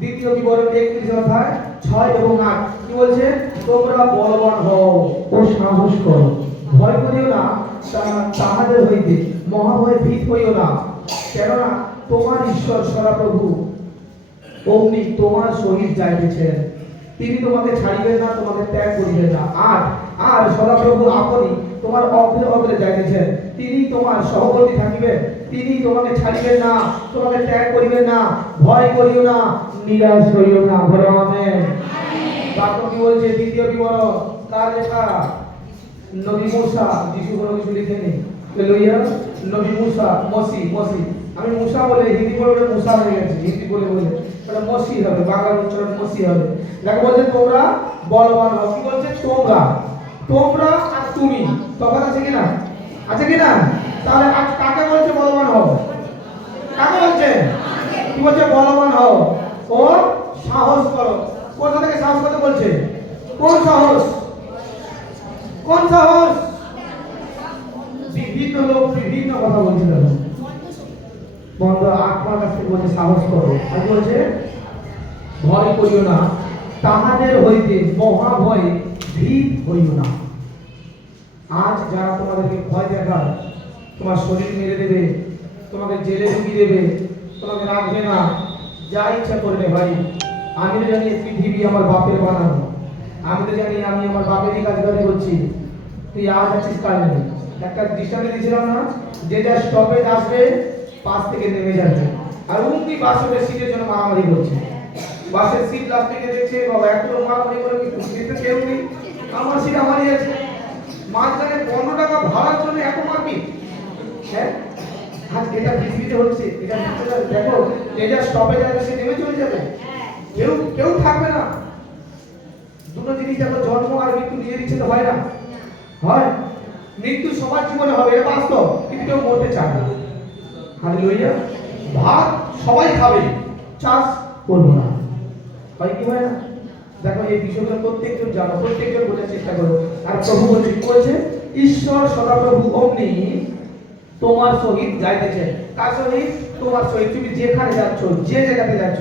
দ্বিতীয় বিবরণ 31 অধ্যায় 6 এবং 8 কি বলছে? তোমরা বলবান হও ও সাহস করো, ভয় করিও না তাহাদের হইতে, মহাভয় ভীত হইও না, কেননা তোমার ঈশ্বর সদাপ্রভু অগ্নি তোমার সহিত যাইতেছেন, তিনি তোমাকে ছাড়িবেন না, তোমাকে ত্যাগ করিবেন না। আর সদাপ্রভু আপনি তোমার অগ্রে অগ্রে যাইতেছেন, তিনি তোমার সহবর্তী থাকিবেন, তিনি তোমাকে ছাড়িবেন না, তোমাকে ত্যাগ করিবেন না, ভয় করিও না, নিরাশ হইও না। বলো আমেন। তারপর কি বলছে? দ্বিতীয় বিবরণ কার লেখা? নবী মুসা। যিশু কোনো কিছু লিখেনি, লইয়া নবী মুসা, মসি। আমি মুসা বলে হিন্দি বলে মুসা হয়ে গেছে, হিন্দি বলে ওটা মসি হবে, বাংলা উচ্চারণ মসি হবে। দেখো বলছে তোমরা বলবান হও। কি বলছে? তোমরা আর তুমি, তফাৎ আছে কিনা? আছে কিনা? তাহলে আজ কাকে বলছে বলবান হও? কাকে বলছে? কি বলছে? বলবান হও ও সাহস করো। কোথা থেকে সাহস করতে বলছে? কোন সাহস? কোন সাহস? বিভিন্ন লোক বিভিন্ন কথা বলছে। দেখো বন্ধ আত্মার কাছে বলছে সাহস করো, আর বলছে ভয় করিও না, তাহাদের হইতে মহাভয়ে ভীত হইও না। আজ যারা তোমাদেরকে ভয় দেখায়, তোমার শরীর মেরে দেবে, তোমাকে জেলে ঢুকিয়ে দেবে, তোমাকে রাখবে না, যা ইচ্ছা করবে, ভাই আমি তো জানি পৃথিবী আমার বাপের বানানো, আমি তো জানি আমি আমার বাপেরই কাজ করছি, তুই আজ আছিস কাজ নেই। একটা দৃষ্টান্ত দিয়েছিলাম না, যে যা স্টপেজ আসবে পাশ থেকে নেমে যাবে, আর উনি বাসের সিটের জন্য মারামারি করছে, বাসের সিট লাস্ট থেকে দেখছে বাবা এত মারামারি করে কিন্তু সিটে কেউ নেই, আমার সিট আমারই আছে, মাঝখানে 15 টাকা ভাড়ার জন্য এত মারপিট। হ্যাঁ, আজ এটা পৃথিবীতে হচ্ছে, এটা দেখো যে যা স্টপেজ আসবে সে নেমে চলে যাবে, কেউ থাকবে না। দুটো জিনিস দেখো, জন্ম আর মৃত্যু নিজের ইচ্ছে তো হয় না, হয় মৃত্যু সবার জীবনে হবে, এটা বাস্তব, কিন্তু কেউ মরতে চায় না। হালেলুয়া। ভাত সবাই খাবে, চাষ করবো না, হয় কি হয় না? দেখো এই বিষয়গুলো প্রত্যেকজন জানো, প্রত্যেকজন বোঝার চেষ্টা করো। আর প্রভু বলছে ঈশ্বর সদাপ্রভু অগ্নি তোমার সহিত যাইতেছে। কার সহিত? তোমার সহিত। তুমি যেখানে যাচ্ছ, যে জায়গাতে যাচ্ছ,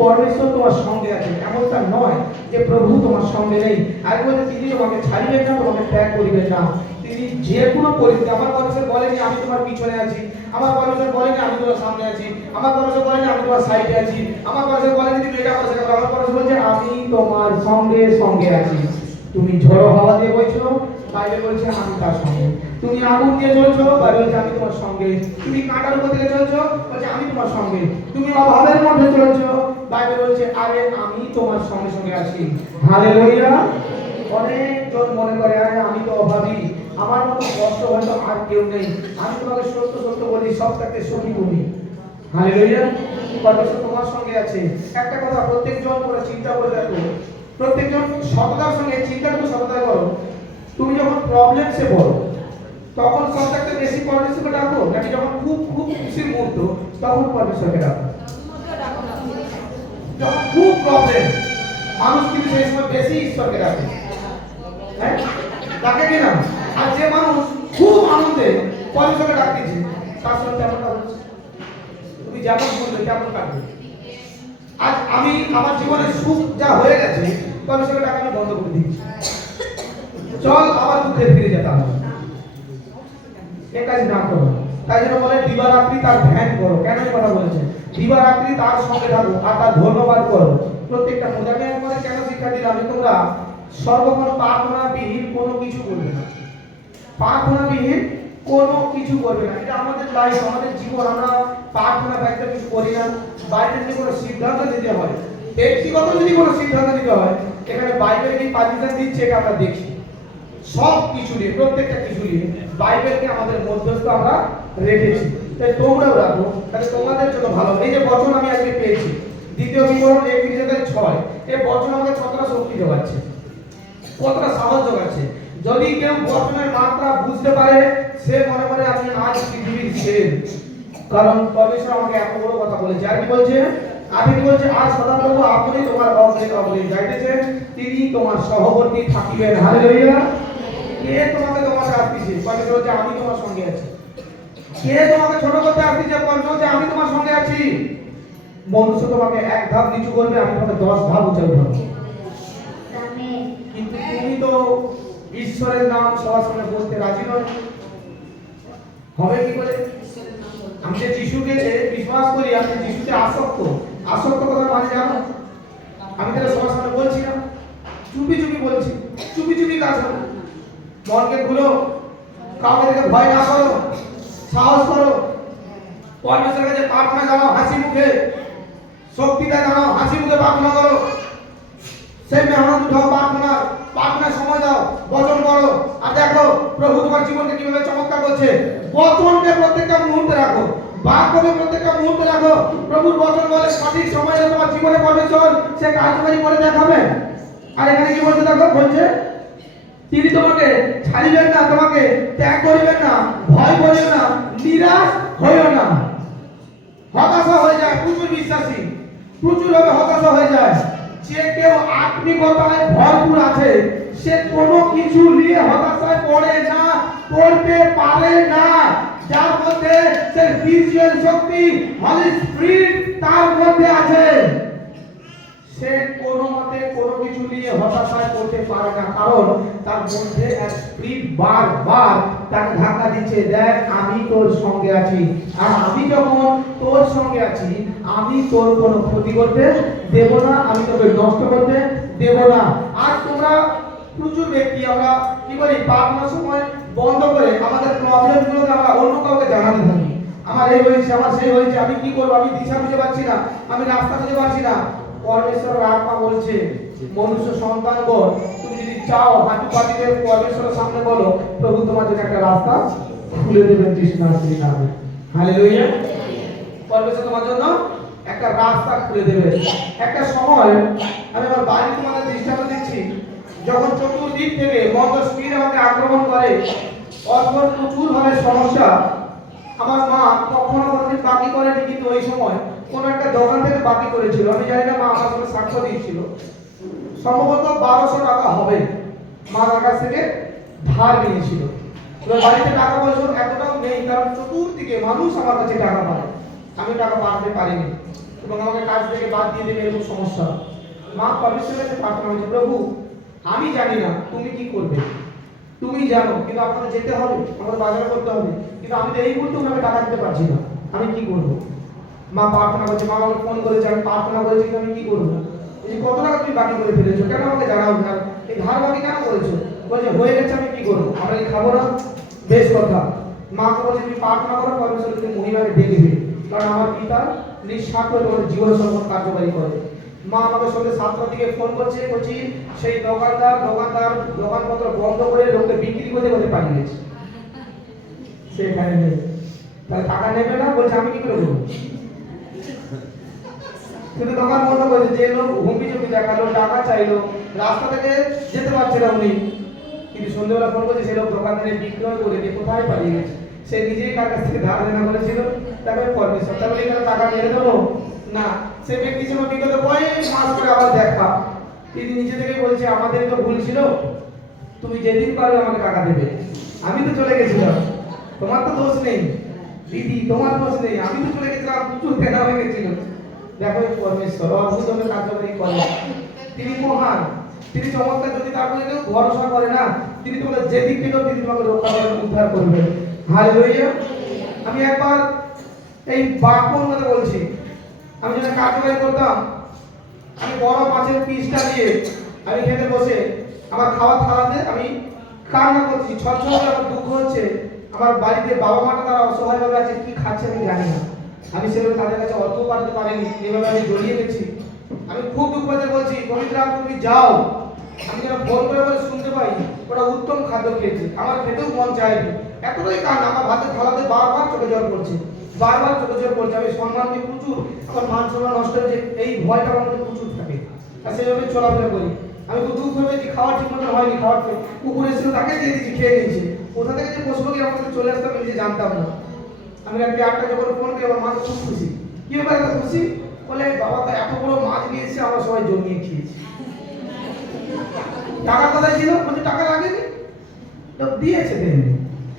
পরমেশ্বর তোমার সঙ্গে আছে। এমনটা নয় যে প্রভু তোমার সঙ্গে নেই। আর বলতে তিনি তোমাকে ছাড়িবেন না, তোমাকে ত্যাগ করিবেন না। তিনি যে কোনো পরিস্থিতি, আমার পরমেশ্বর বলেনি আমি তোমার পিছনে আছি, আমার পরমেশ্বর বলেনি আমি তোমার সামনে আছি, আমার পরমেশ্বর বলেনি আমি তোমার সাইডে আছি, আমার পরমেশ্বর বলেনি তুমি এটা করো সেটা করো। আমার পরমেশ্বর বলছে আমি তোমার সঙ্গে সঙ্গে আছি। তুমি ঝড়ো হাওয়া দিয়ে বইছো, বাইরে বলছে আমি তার সঙ্গে। তুমি আগুন দিয়ে চলছো, বাইরে বলছে আমি তোমার সঙ্গে। তুমি কাঁটার উপর থেকে চলছো, বলছে আমি তোমার সঙ্গে। তুমি অভাবের মধ্যে চলছো, বাইরে বলছে আরে আমি তোমার সঙ্গে সঙ্গে আছি। হালেলুয়া। অনেকজন মনে করে আরে আমি তো অভাবী, আমার মতো কষ্ট হয়তো আর কেউ নেই। আমি তোমাকে সত্য সত্য বলি, সব থাকতে সুখী তুমি। হালেলুয়া। পরমেশ্বর তোমার সঙ্গে আছে। একটা কথা প্রত্যেকজন করে চিন্তা করে দেখো, প্রত্যেকজন সততার সঙ্গে চিন্তাটুকু সততা করো। তুমি যখন প্রবলেমসে পড়ো তখন সবথেকে বেশি পরমেশ্বরকে ডাকো, নাকি যখন খুব খুব খুশির মুহূর্ত তখন পরমেশ্বরকে ডাকো? যখন খুব প্রবলেম, মানুষ কিন্তু সেই সময় বেশি ঈশ্বরকে ডাকে। হ্যাঁ, ডাকে কিনা? আর যে মানুষ খুব আনন্দে পরমেশ্বরকে ডাকতেছে তার সঙ্গে তেমনটা হচ্ছে। তুমি যেমন বলবে তেমন কাটবে। আজ আমি আমার জীবনে সুখ যা হয়ে গেছে, পরমেশ্বরকে ডাকা আমি বন্ধ করে দিচ্ছি। চল আবার দুঃখে ফিরে যেতাম, এ কাজ না করো। তাই জন্য বলে দিবারাত্রি তার ধ্যান করো। কেন এই কথা বলেছে? দিবারাত্রি তার সঙ্গে থাকো আর তার ধন্যবাদ করো। প্রত্যেকটা মোজাকে আমাদের কেন শিক্ষা দিলাম যে তোমরা সর্বক্ষণ প্রার্থনাবিহীন কোনো কিছু করবে না, প্রার্থনাবিহীন কোনো কিছু করবে না। এটা আমাদের লাইফ, আমাদের জীবন। আমরা প্রার্থনা ব্যক্ত কিছু করি না। বাইরে যদি কোনো সিদ্ধান্ত নিতে হয়, ব্যক্তিগত যদি কোনো সিদ্ধান্ত নিতে হয়, এখানে বাইবেল কি পারমিশন দিচ্ছে এটা আমরা দেখি। সব কিছু নিয়ে, প্রত্যেকটা কিছু নিয়ে বাইবেলকে আমাদের মধ্যস্থ আমরা রেখেছি। তাই তোমরাও রাখো, তাহলে তোমাদের জন্য ভালো। এই যে বচন আমি আজকে পেয়েছি, দ্বিতীয় বিবরণ 1:6, এই বচন আমাদের কতটা শক্তি যোগাচ্ছে, কতটা সাহস যোগাচ্ছে। যদি কেউ বচনের মাত্রা বুঝতে পারে, সে মনে করে আমি আজ পৃথিবীর শেষ, কারণ পরমেশ্বর আমাকে এত বড় কথা বলেছে। আর কি বলছে? আগে কি বলছে? আজ সদাপ্রভু আপনি তোমার অগ্রে অগ্রে যাইতেছেন, তিনি তোমার সহবর্তী থাকিবেন। হালেলুয়া। কে তোমাকে তোমার আসতেছে? পরমেশ্বর বলছে আমি তোমার সঙ্গে আছি। কে তোমাকে ছোট করতে আসতেছে? পরমেশ্বর বলছে আমি তোমার সঙ্গে আছি। মনুষ্য তোমাকে এক ধাপ নিচু করবে, আমি তোমাকে 10 ধাপ উঁচু উঠাবো। কিন্তু তুমি তো ঈশ্বরের নাম সবার সামনে বলতে রাজি নয়, হবে কি করে? আমি যে যিশুকে বিশ্বাস করি, আমি যিশুতে আসক্ত। আসক্ত কথা মানে জানো? আমি তাহলে সবার সামনে বলছি না, চুপি চুপি বলছি, চুপি চুপি কাজ করো। মনকে খুলো, কাউকে দেখে ভয় না করো, সাহস করো। পরমেশ্বরের কাছে প্রার্থনা জানাও হাসি মুখে, শক্তিতে জানাও হাসি মুখে প্রার্থনা করো। সেই মেহনত উঠাও প্রার্থনার সময় দাও, বচন করো। আর দেখো প্রভু তোমার জীবনকে কিভাবে চমৎকার করছে। বচনকে প্রত্যেকটা মুহূর্তে রাখো, বাক্যকে প্রত্যেকটা মুহূর্তে রাখো। প্রভুর বচন বলে সঠিক সময়ে তোমার জীবনে পরমেশ্বর সে কার্যকারী করে দেখাবে। আর এখানে কি বলতে দেখো, বলছে তিনি তোমাকে ছাড়িবেন না, তোমাকে ত্যাগ করিবেন না, ভয় করিও না, নিরাশ হইও না। হতাশা হয়ে যায় প্রচুর বিশ্বাসী, প্রচুর ভাবে হতাশা হয়ে যায়। যে কেউ আত্মিকতায় ভরপুর আছে সে কোনো কিছু নিয়ে হতাশায় পড়তে পারে না। যার মধ্যে সে স্পিরিচুয়াল শক্তি হলি স্পিরিট তার মধ্যে আছে, সে কোনো মতে কোনো কিছু নিয়ে হতাশায় পড়তে পারে না, কারণ তার মধ্যে এক স্পিরিট বারবার তাকে ধাক্কা দিচ্ছে, দেখ আমি তোর সঙ্গে আছি, আর আমি যখন তোর সঙ্গে আছি আমি তোর কোনো ক্ষতি করতে দেব না, আমি তোকে নষ্ট করতে দেব না। আর তোমরা প্রচুর ব্যক্তি আমরা কি করি, প্রার্থনার সময় বন্ধ করে আমাদের প্রবলেমগুলোকে আমরা অন্য কাউকে জানাতে থাকি। আমার এই হয়েছে, আমার সেই হয়েছে, আমি কি করবো, আমি দিশা খুঁজে পাচ্ছি না, আমি রাস্তা খুঁজে পাচ্ছি না। পরমেশ্বরের আত্মা বলছে, মনুষ্য সন্তানগণ তুমি যদি চাও হাঁটু পাতিতে পরমেশ্বরের সামনে বলো, প্রভু তোমার জন্য একটা রাস্তা খুলে দেবেন যিশু নামের নামে। হালেলুয়া। পরমেশ্বর তোমার জন্য একটা রাস্তা খুলে দেবে। একটা সময় আমি আমার বাড়ি তোমাদের দৃষ্টান্ত দিচ্ছি, যখন চতুর্দিক থেকে মন্দ স্পিরিট আমাকে আক্রমণ করে, অদ্ভুত প্রচুর ভাবে সমস্যা। আমার মা কখনো কোনোদিন বাকি করেনি, কিন্তু ওই সময় কোন একটা দোকান থেকে বাকি করেছিল, আমি জানি না, মা আমার সাথে সাক্ষ্য দিয়েছিল, সম্ভবত 1200 টাকা হবে। মা তার কাছ থেকে ধার নিয়েছিল। এবার বাড়িতে টাকা পয়সা এতটাও নেই, কারণ চতুর্দিকে মানুষ আমার কাছে টাকা পায়, আমি টাকা পাঠাতে পারিনি এবং আমাকে কাজ থেকে বাদ দিয়ে দেবে এরকম সমস্যা। মা পরমেশ্বরের কাছে প্রার্থনা করেছে, প্রভু আমি জানি না তুমি কি করবে, তুমি জানো, কিন্তু আপনাকে যেতে হবে, আমাদের বাজার করতে হবে, কিন্তু আমি তো এই মুহূর্তে ওনাকে টাকা দিতে পারছি না, আমি কি করবো? মা প্রার্থনা করছে, মা আমাকে ফোন করেছে, আমি প্রার্থনা করেছি, কিন্তু আমি কি করবো? এই কত টাকা তুমি বাকি করে ফেলেছো, কেন আমাকে জানাও না, এই ধার বাকি কেন করেছো? বলছে হয়ে গেছে, আমি কি করবো, আমরা কি খাবো না? বেশ কথা। মাকে বলছে তুমি প্রার্থনা করো, পরমেশ্বর তুমি মহিমাকে ডেকেবে, কারণ আমার পিতা নিঃস্বার্থ তোমার জীবন সম্পদ কার্যকারী করে। মা আমাকে সন্ধ্যে 7টার দিকে ফোন করছে, বলছি সেই দোকানপত্র বন্ধ করে লোককে বিক্রি করতে করতে পালিয়ে গেছে, সেখানে নেই, তাহলে টাকা নেবে না, বলছে আমি কি করে করবো? কিন্তু দোকান বন্ধ করেছে, যে লোক হুমকি চুপি দেখালো, টাকা চাইলো, রাস্তা থেকে যেতে পারছে না উনি, কিন্তু সন্ধ্যেবেলা ফোন করছে সেই লোক দোকান থেকে বিক্রয় করে দিয়ে কোথায় পালিয়ে গেছে। সে নিজেই কার কাছ থেকে ধার দেনা করেছিল, তারপরে পরমেশ্বর, তারপরে এখানে টাকা মেরে দেবো না। সে ব্যক্তির সঙ্গে বিগত কয়েক মাস পরে আবার দেখা, তিনি নিজে থেকে বলছে আমাদের তো ভুল ছিল, তুমি যেদিন পারবে আমাকে টাকা দেবে, আমি তো চলে গেছিলাম, তোমার তো দোষ নেই দিদি, তোমার দোষ নেই, আমি তো চলে গেছিলাম, প্রচুর দেনা হয়ে গেছিল। দেখো পরমেশ্বর অদ্ভুতভাবে কার্যকারী করে, তিনি মহান, তিনি চমৎকার। যদি তার উপরে কেউ ভরসা করে না, তিনি তোমাকে যেদিক থেকে তিনি তোমাকে রক্ষা করবেন, উদ্ধার করবেন। হালেলুয়া। আমি একবার এই বাক্যর কথা বলছি, আমি যখন কার্যকারী করতাম, আমি বড় মাছের পিসটা দিয়ে আমি খেতে বসে আমার খাওয়ার থালাতে আমি কান্না করছি, ছটছট করে আমার দুঃখ হচ্ছে। আমার বাড়িতে বাবা মাটা তারা অসহায়ভাবে আছে, কি খাচ্ছে আমি জানি না, আমি সেভাবে তাদের কাছে অর্থ পাঠাতে পারিনি, এভাবে আমি জড়িয়ে গেছি। আমি খুব দুঃখ পেতে বলছি, পবিত্র তুমি যাও। আমি যেন ফোন করে বলে শুনতে পাই ওরা উত্তম খাদ্য খেয়েছে, আমার খেতেও মন চায়নি, এতটাই কান, আমার ভাতের থালাতে বারবার চোখে জল পড়ছে, বারবার চোখে জল পড়ছে। আমি সম্মানকে প্রচুর, আমার মান সম্মান নষ্ট হয়েছে, এই ভয়টা আমার মধ্যে প্রচুর থাকে, আর সেভাবে চলাফেরা করি। আমি খুব দুঃখ পেয়েছি, খাওয়ার ঠিক মতো হয়নি, খাওয়ার কুকুর এসেছিল তাকে দিয়ে দিচ্ছি, খেয়ে নিয়েছে, কোথা থেকে যে পশুপাখি আমার কাছে চলে আসতাম আমি নিজে জানতাম না। আমি রাত্রি 8টা যখন ফোন করি, আমার মা খুব খুশি, কি ব্যাপার এত খুশি? বলে বাবা তো এত বড় মাছ নিয়েছে, আমরা সবাই জমিয়ে খেয়েছি। টাকা কোথায় ছিল? বলছে টাকা লাগেনি, দিয়েছে, দেন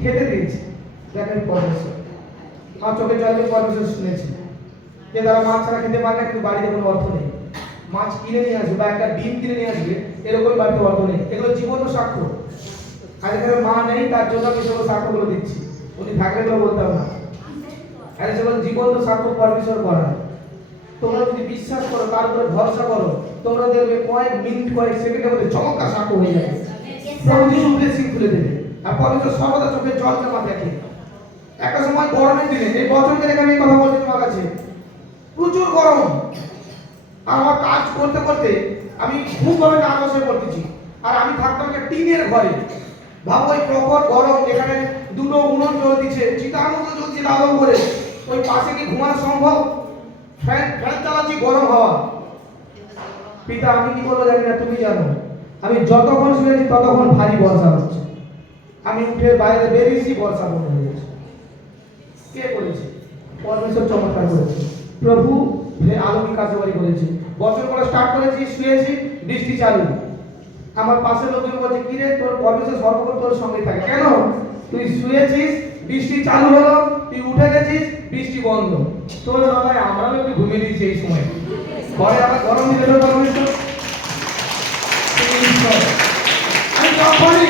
খেতে দিয়েছে। দেখেন পরমেশ্বর, আমার চোখে জল দিয়ে পরমেশ্বর শুনেছি। যে তারা মাছ ছাড়া খেতে পারে না, কিন্তু বাড়িতে কোনো অর্থ নেই। মাছ কিনে নিয়ে আসবে বা একটা ডিম কিনে নিয়ে আসবে, এরকম বাড়িতে অর্থ নেই। এগুলো জীবন্ত সাক্ষ্য। আর এখানে মা নেই, তার জন্য আমি সেগুলো সাক্ষ্যগুলো দিচ্ছি। উনি থাকলে তো বলতাম না। আর সেগুলো জীবন্ত সাক্ষ্য পরমেশ্বর করায়। তোমরা যদি বিশ্বাস করো, তার উপরে ভরসা করো, তোমরা দেখবে কয়েক মিনিট কয়েক সেকেন্ডের মধ্যে চমৎকার সাক্ষ্য হয়ে যাবে। প্রভু যিশু ব্লেসিং খুলে দেবে। আর পরমেশ্বর সর্বদা চোখে জল জমা দেখে। একটা সময় গরমের দিনে, এই বছরের এখানে কথা বলছি তোমার কাছে, প্রচুর গরম। আর আমার কাজ করতে করতে আমি খুবভাবে নার্ভাস হয়ে পড়তেছি। আর আমি থাকতাম একটা টিনের ঘরে। ভাবো ওই প্রখর গরম, এখানে দুটো উনুন জ্বলতেছে, চিতার মতো জ্বলছে লাগাও করে। ওই পাশে কি ঘুমানো সম্ভব? ফ্যান চালাচ্ছি, গরম হাওয়া। পিতা আমি কি করবো জানি না, তুমি জানো। আমি যতক্ষণ শুনেছি ততক্ষণ ভারী বর্ষা হচ্ছে। আমি উঠে বাইরে বেরিয়েছি, বর্ষা বন্ধ হয়ে গেছে। কে করেছে? পরমেশ্বর চমৎকার করেছে। প্রভু আলমী কার্যকরী করেছে। বছর করে স্টার্ট করেছি, শুয়েছি, বৃষ্টি চালু। আমার পাশের লোকজন বলছে, কি রে তোর পরমেশ্বর সর্বক্ষণ তোর সঙ্গে থাকে। কেন? তুই শুয়েছিস, বৃষ্টি চালু হলো, তুই উঠে গেছিস, বৃষ্টি বন্ধ। তোর নয়, আমরাও একটু ঘুমিয়ে দিয়েছি এই সময়। ঘরে আবার গরম দিতে হবে পরমেশ্বর। আমি যখনই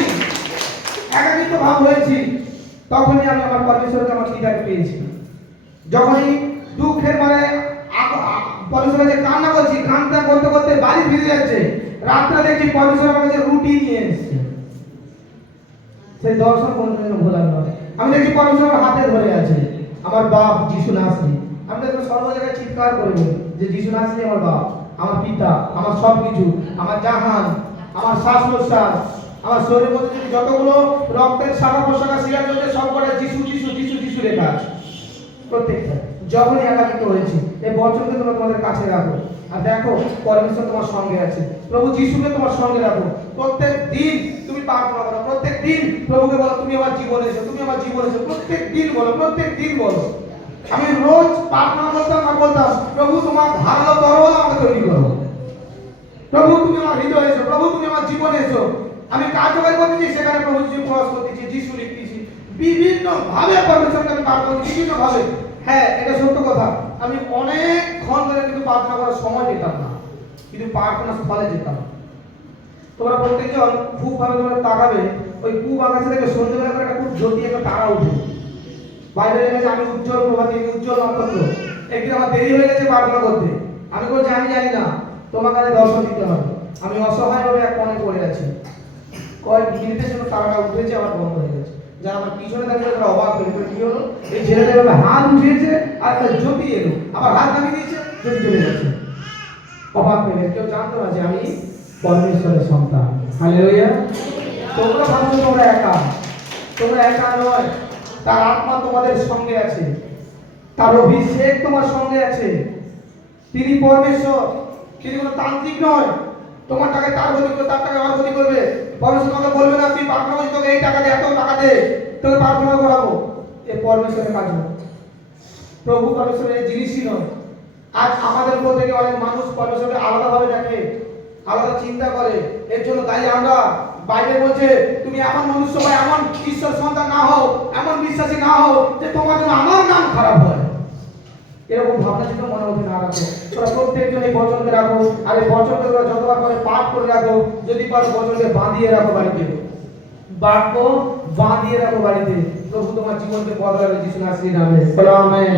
একাকিত্ব ভাব হয়েছি, তখনই আমি আমার পরমেশ্বরকে আমার পিতাকে পেয়েছি। যখনই দুঃখের মানে পরমেশ্বরের কাছে কান্না করছি, কান্না করতে করতে বাড়ি ফিরে যাচ্ছে, রাতটা দেখছি পরমেশ্বর আমার কাছে রুটি নিয়ে এসেছে। সেই দর্শন কোনদিন ভোলার নয়। আমি দেখছি পরমেশ্বর আমার হাতে ধরে আছে, আমার বাপ যিশু নাসরি। আমি দেখবো সর্ব জায়গায় চিৎকার করবো যে যিশু নাসরি আমার বাপ, আমার পিতা, আমার সব কিছু, আমার জাহান, আমার শ্বাস প্রশ্বাস, আমার শরীরের মধ্যে যদি যতগুলো রক্তের শাখা প্রশাখা শিরা চলছে, সব কটা যিশু যিশু যিশু যিশু লেখা আছে প্রত্যেকটা। যখনই একাকিত্ব হয়েছে, এই বচনকে তোমরা তোমাদের কাছে রাখো। আর দেখো পরমেশ্বর তোমার সঙ্গে আছে। প্রভু যিশুকে তোমার সঙ্গে রাখো। প্রত্যেক দিন তুমি প্রার্থনা করো, প্রত্যেক দিন প্রভুকে বলো, তুমি আমার জীবনে এসো, তুমি আমার জীবনে এসো। প্রত্যেক দিন বলো, প্রত্যেক দিন বলো। আমি রোজ প্রার্থনা করতাম আর বলতাম, প্রভু তোমার ভালো তরল আমাকে তৈরি করো। প্রভু তুমি আমার হৃদয়ে এসো, প্রভু তুমি আমার জীবনে এসো। আমি কার্যকরী করতেছি, সেখানে প্রভু যিশু প্রকাশ করতেছি, যিশু লিখতেছি। বিভিন্ন ভাবে পরমেশ্বরকে আমি প্রার্থনা করছি, বিভিন্ন ভাবে। হ্যাঁ, এটা সত্য কথা। আমি অনেকক্ষণ ধরে কিন্তু প্রার্থনা করার সময় পেতাম না, কিন্তু প্রার্থনার ফলে যেতাম। তোমরা প্রত্যেকজন খুব ভাবে তোমরা তাকাবে, ওই পূব আকাশে থেকে সন্ধ্যেবেলা করে একটা খুব জ্যোতি একটা তারা উঠে। বাইরে গেছে, আমি উজ্জ্বল প্রভাতী, উজ্জ্বল নক্ষত্র। একদিন আমার দেরি হয়ে গেছে প্রার্থনা করতে। আমি বলছি, আমি জানি না, তোমার কাছে দর্শন দিতে হবে। আমি অসহায়ভাবে এক কোণে পড়ে আছি। কয়েক মিনিটের জন্য তারাটা উঠেছে, আবার বন্ধ হয়ে গেছে। যারা আমার পিছনে দাঁড়িয়ে তারা অবাক হয়ে গেল, কি হলো? এই ছেলেটা এভাবে হাত উঠিয়েছে আর তার জ্যোতি এলো, আবার হাত নামিয়ে দিয়েছে, জ্যোতি চলে গেছে। অবাক হয়ে গেছে। কেউ জানতো না যে আমি পরমেশ্বরের সন্তান। হালেলুয়া। তোমরা ভাবছো তোমরা একা, তোমরা একা নয়। তার আত্মা তোমাদের সঙ্গে আছে, তার অভিষেক তোমার সঙ্গে আছে। তিনি পরমেশ্বর, তিনি কোনো তান্ত্রিক নয়। তোমার টাকায় তার ক্ষতি করবে, তার টাকায় আমার ক্ষতি করবে। পরমেশ্বর তোমাকে বলবে না, তুই প্রার্থনা করছিস, তোকে এই টাকা দে, এত টাকা দে, তোকে প্রার্থনা করাবো। এ পরমেশ্বরের কাজ নয়। প্রভু পরমেশ্বরের এই জিনিসই নয়। আজ আমাদের মধ্যে থেকে অনেক মানুষ পরমেশ্বরকে আলাদাভাবে দেখে, আলাদা চিন্তা করে। এর জন্য তাই আমরা বাইরে বলছে, তুমি এমন মনুষ্য বা এমন ঈশ্বর সন্তান না হও, এমন বিশ্বাসী না হও যে তোমার জন্য আমার নাম খারাপ হয়। এরকম ভাবনা চিন্তা মনে মধ্যে না রাখো। তোরা প্রত্যেকজন এই বচনকে রাখো, আর এই বচনকে তোরা যতবার করে পাঠ করে রাখো। যদি পারো বচনকে বাঁধিয়ে রাখো বাড়িতে, বাক্য বাঁধিয়ে রাখো বাড়িতে। প্রভু তোমার জীবনকে বদলাবে যিশু নাসরির নামে। আমেন।